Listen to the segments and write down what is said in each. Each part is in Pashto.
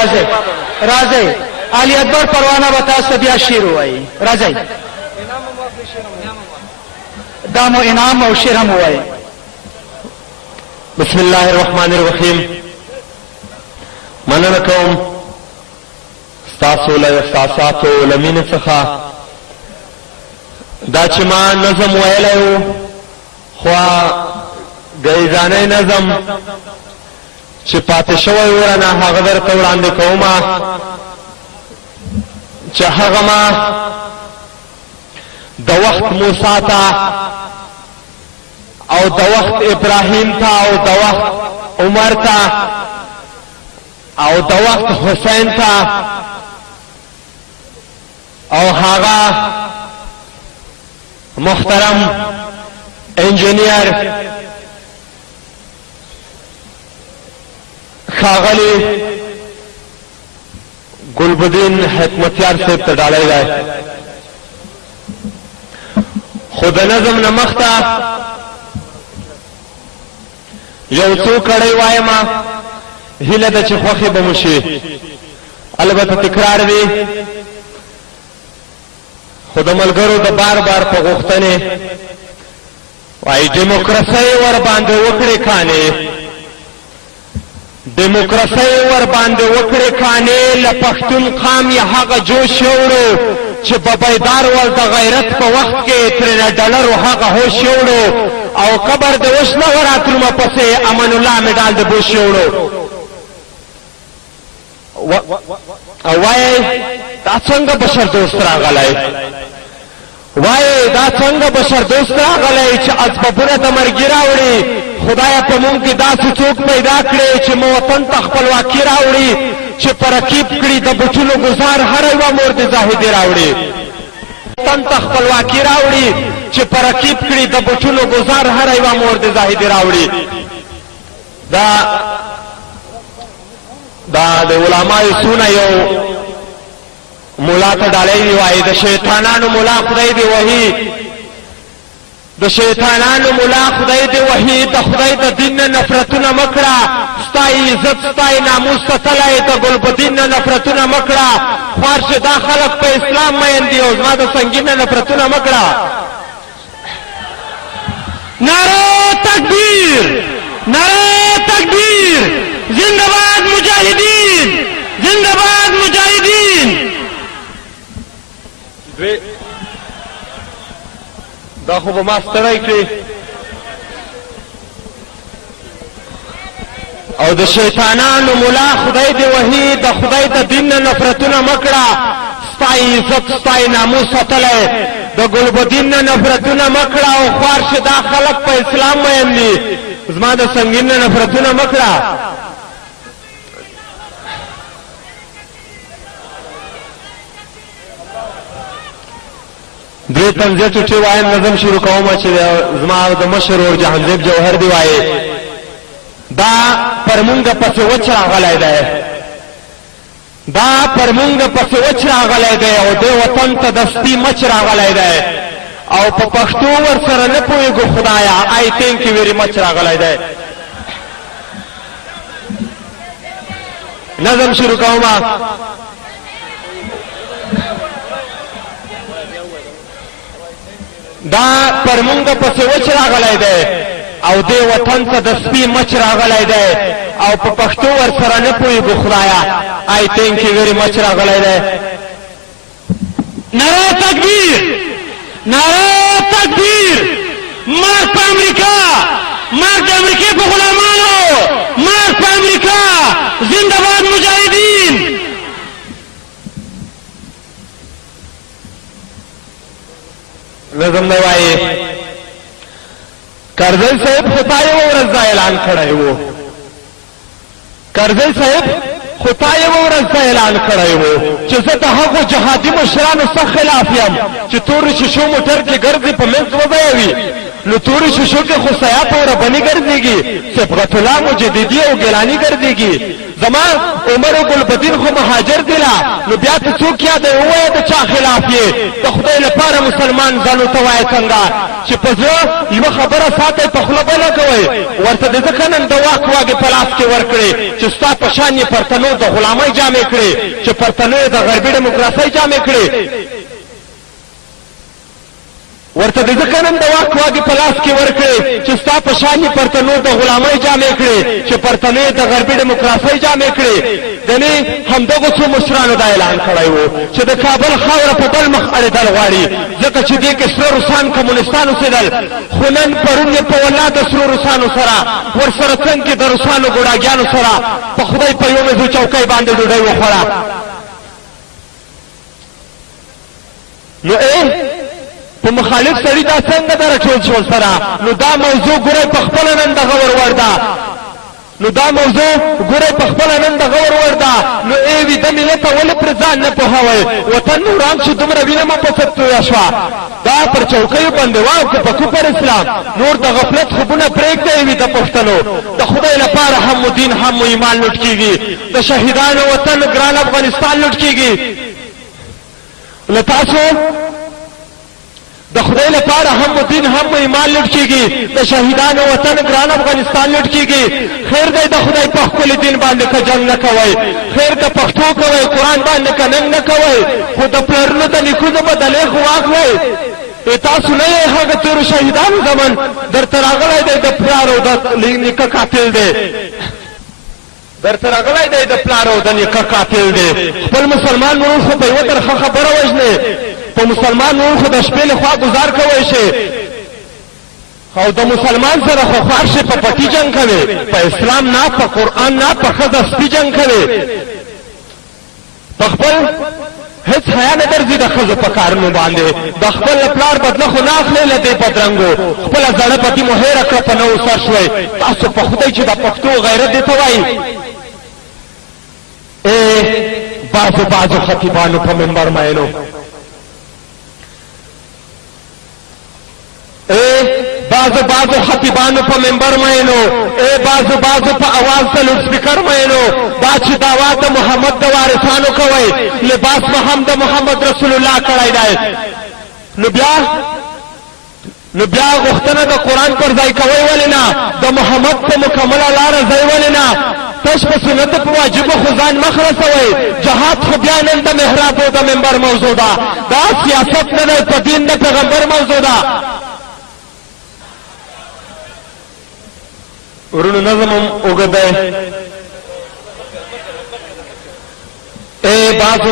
راځي راځي علي اکبر پروانه به تاسو بیا شعر ووایي راځئ دا مو انعام او شعر هم ووایي بسم الله الرحمن الرحیم مننه کوم ستاسو له احساساتو له مینې څخه دا چې ما نظم ویلی و خو ګیزانی نظم چې پاتې شوی ورنه هغه درته وړاندې کومه چې هغه ما د وخت موسی ته او د وخت ابراهیم ته او د وخت عمر ته او د وخت حسین ته او هغه محترم انجینیر ښاغلی ګلبدین حکمتیار صاحب ته ډالۍ دی خو د نظم نه مخته یو څو کړی وایم هیله ده چې خوښې به مو شي البته تکرار وي خو د ملګرو د بار بار په غوښتنې وایي ډیموکراسۍ ور باندې وکړې کانې ډیموکراسۍ ور باندې وکړې کانې له پښتون قام یې هغه جوش یوړو چې په بیدار ول د غیرت په وخت کې ترېنه ډالرو هغه هوش یوړو او قبر د اوس نه وراتلمه پسې امان الله مډال د بوش یوړو او وایي دا څنګه بشر دوست راغلی وایي دا څنګه بشر دوست راغلی چې اسبابونه د مرګي راوړي خدای په مونږ کې داسې څوک پیدا کړي چې مو وطن ته خپلواکي راوړي چې په رقیب کړي د بوټونو ګزار هر یوه مور د زاهدي راوړي وطن ته خپلواکي راوړي چې په رقیب کړي د بوټونو ګزار هر یوه مور د زاهدي راوړي دا د علماء سونه یو مولا ته ډالۍ وایي د شیطانانو مولا خدای دی وحي د شیطانانو مولا خدای دی وحي د خدای د دین نه نفرتونه مکړه ستای عزت ستای ناموس ته تلای د ګلبدین نه نفرتونه مکړه خوار چې دا خلک په اسلام مین دي او زما د سنګین نه نفرتونه مکړه نعره تکبیر نعره تکبیر زنده باد مجاهدین زنده باد مجاهدین دا خو به ما ستړی کړي او د شیطانانو مولا خدای دی وحي د خدای د دین نه نفرتونه مکړه ستای عزت ستای ناموس ساتلی د ګلبدین نه نفرتونه مکړه او خوار چې دا خلک په اسلام مین دي زما د سنګین نه نفرتونه مکړه درې طنزیه ټوټې وایم نظم شروع کوم چې زما د مشر ور جهانزیب جوهر دی وایي دا پر مونږ پسې وچ راغلی دی دا پر مونږ پسې وچ راغلی دی او دې وطن ته د سپي مچ راغلی دی او په پښتو ورسره نه پوهېږو خدایه آی تھینک یو ویری مچ راغلی دی نظم شروع کوم دا پر مونږ پسې وچ راغلی دی او دې وطن ته د سپي مچ راغلی دی او په پښتو ورسره نه پوهېږو خدایه آی تھینک یو ویری مچ راغلی دی نعره تکبیر نعره تکبیر مرګ په امریکا مرګ د امریکې په غلامانو مرګ په امریکا زنده باد مجاهدین نظم نه وایي کرزی صاحب خو تا یوه ورځ دا اعلان کړی و کرزی صاحب خو تا یوه ورځ دا اعلان کړی و چې زه د هغو جهادي مشرانو سخت خلاف یم چې تورې شیشو موټر کې ګرځي په منځ وځایوي نو تورې شیشو کې خو سیاف او رباني ګرځېږي صبغت الله مجددي او ګیلاني ګرځېږي زما عمر ګلبدین خو مهاجر دی لا نو بیا ته څوک یاد وایي د چا خلاف یې د خدای لپاره مسلمان ځانو ته وایي څنګه چې په زړه یوه خبره ساتئ په خوله بله کوئ ورته د ځکه نن د واک واګې په لاس کې ورکړې چې ستا په شان یې پرتنو د غلامۍ جامې کړې چې پرتنو یې د غربي ډیموکراسۍ جامې کړې ورته د ځکه نن د واک واګې په لاس کې ورکړې چې ستا په شان یې پرتنو د غلامۍ جامې کړې چې پرتنو یې د غربي ډیموکراسۍ جامې کړې ګنې همدغو څو مشرانو دا اعلان کړی و چې د کابل خاوره په بل مخ اړېدل غواړي ځکه چې دې کې سره روسان کمونستان اوسېدل خو نن پرون یې په والله د سرو روسانو سره ورسره څنګ کې د روسانو ګوډاګیانو سره په خدای په یو مېزو چوکۍ باندې ډوډۍ وخوړه نو په مخالف سړي دا څنګه د راټول شول سره نو دا موضوع ګورئ په خپله نن دغه ور ده نو دا موضوع ګورئ په خپله نن دغه ور ده نو ویده ملت ولې پرې ځان نه پوهوئ وطن وران شو دومره وینه مو په څه تویه شوه دا پر چوکیو باندې واو که په کفر اسلام نور د غفلت خوبونه پرېږدئ وي د پښتنو د خدای لپاره هم مو دین هم مو ایمان لوټ کېږي د شهیدانو وطن ګران افغانستان لوټ کېږي له تاسو د خدای لپاره هم دین هم ایمان لوټ کیږي د شهیدانو وطن ګران افغانستان لوټ کیږي خیر دی د خدای په خپل دین باندې که جنگ نه کوئ خیر د پښتو کوئ قرآن باندې که ننګ نه کوئ خو د پلرونو د نیکونو بدلې خو واخلئ تاسو نه یې هغه تېرو شهیدانو زمن درته راغلی دی د پلار او د نیکه قاتل دی درته راغلی دی د پلار او د نیکه قاتل دی خپل مسلمان ورور خو په یوه طرفه خبره وژنې په مسلمان ورور خو د شپې له خوا ګزار کوی شي او د مسلمان سره خو خوار شي په پټي جنګ کوي په اسلام نه په قرآن نه په ښځه سپي جنګ کوي په خپل هیڅ حیا نه درځي د ښځو په کارونو باندې د خپل پلار بدله خو نه اخلئ له دې بدرنګو خپله زړه پټي مو هېره کړه په نوو سر شوئ تاسو په خدای چې د پښتو غیرت دې ته وایي بعضو خطیبانو په منبر مینو بعضو خطیبانو په منبر مینو بعضو په اواز د لوډ سپیکر مینو دا چې دعوا د محمد د وارثانو کوئ لباس به هم د محمد رسول الله کړی دی نو بیا غوښتنه د قرآن پر ځای کوئ ولې نه د محمد په مکمله لاره ځای ولې نه تش په سنت په واجبو خو ځان مخ رسوئ جهاد خو بیا نن د محراب او د منبر موضوع ده دا سیاست نه دی په دین د پیغمبر موضوع ده ورونو نظم هم اوږد دی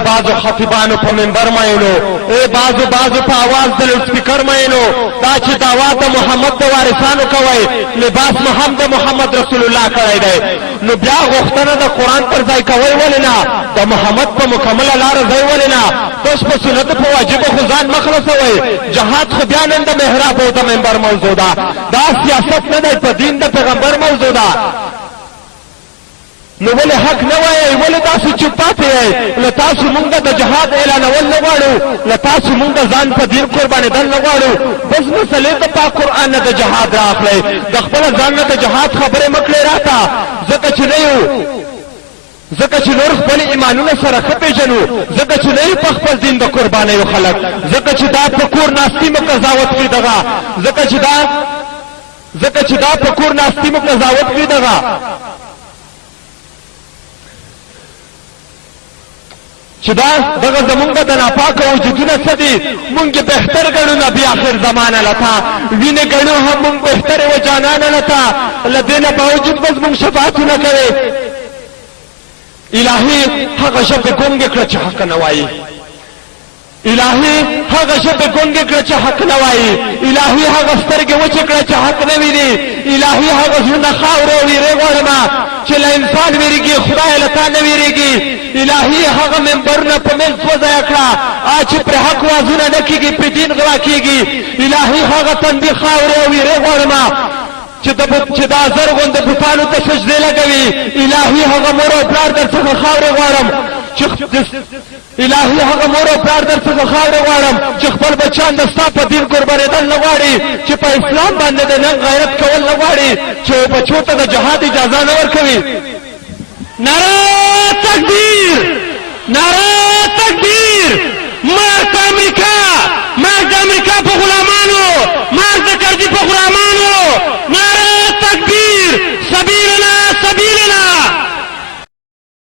بعضو خطیبانو په منبر مینو بعضو په आवाज د لوډ سپیکر مینو دا چې دعوا د محمد د وارثانو کوئ لباس مو هم د محمد رسول الله کړی دی نو بیا غوښتنه د قرآن پر ځای کوئ ولې نه د محمد په مکمله لاره ځای ولې نه تاسو په سنت په واجبو خو ځان مخ رسوئ جهاد خو بیا نن د محراب او د منبر موضوع ده دا سیاست نه دی په دین د پیغمبر موضوع ده نو ولې حق نه وایئ ولې تاسو چوپ پاتې یئ له تاسو مونږ د جهاد اعلانول نه غواړو له تاسو مونږ د ځان په دین قربانېدل نه غواړو بس مسلې د پاک قرآن نه د جهاد راخلئ د خپله ځان نه د جهاد خبرې مه کړئ راته ځکه چې نه یو ځکه چې نور خپل ایمانونه سره ښه پېژنو ځکه چې نه یو په خپل دین د قربانیو خلک ځکه چې دا په کور ناستي مو قضاوت کړي دغه ځکه چې دا په کور ناستي مو قضاوت کړي دغه چې دغه زمونږ د ناپاکه وجودونه څه دي مونږ یې بهتر ګڼو نبي آخر زمانه لتا وینې ګڼو هم مونږ بهترې و جانانه لتا له دې نه باوجود به زمونږ شفاعتونه کوي الهي هغه ژبې ګونګې کړه چې حق نه وایي الهي هغه ژبې ګونګې کړه چې حق نه وایي الهي هغه سترګې وچې کړه چې حق نه ویني الهي هغه زړونه خاوره او ویرې غواړمه چې له انسان ویریږي خدای له تا نه ویریږي الهي هغه منبرونه په منځ وځایه کړه چې پرې حق وازونه نه کېږي پرې دین غلا کېږي الهي هغه تندي خاورې او ویرې غواړمه چې دا زرغون د بوتانو ته سجدې لګوي الهي هغه مور او پلار در څخه خاورې غواړم الهي هغه مور او پلار در څخه خاورې غواړم چې خپل بچیان د ستا په دین قربانېدل نه غواړي چې په اسلام باندې د نن غیرت کول نه غواړي چې بچو ته د جهاد اجازه نه ورکوي नारा तकबीर, नारा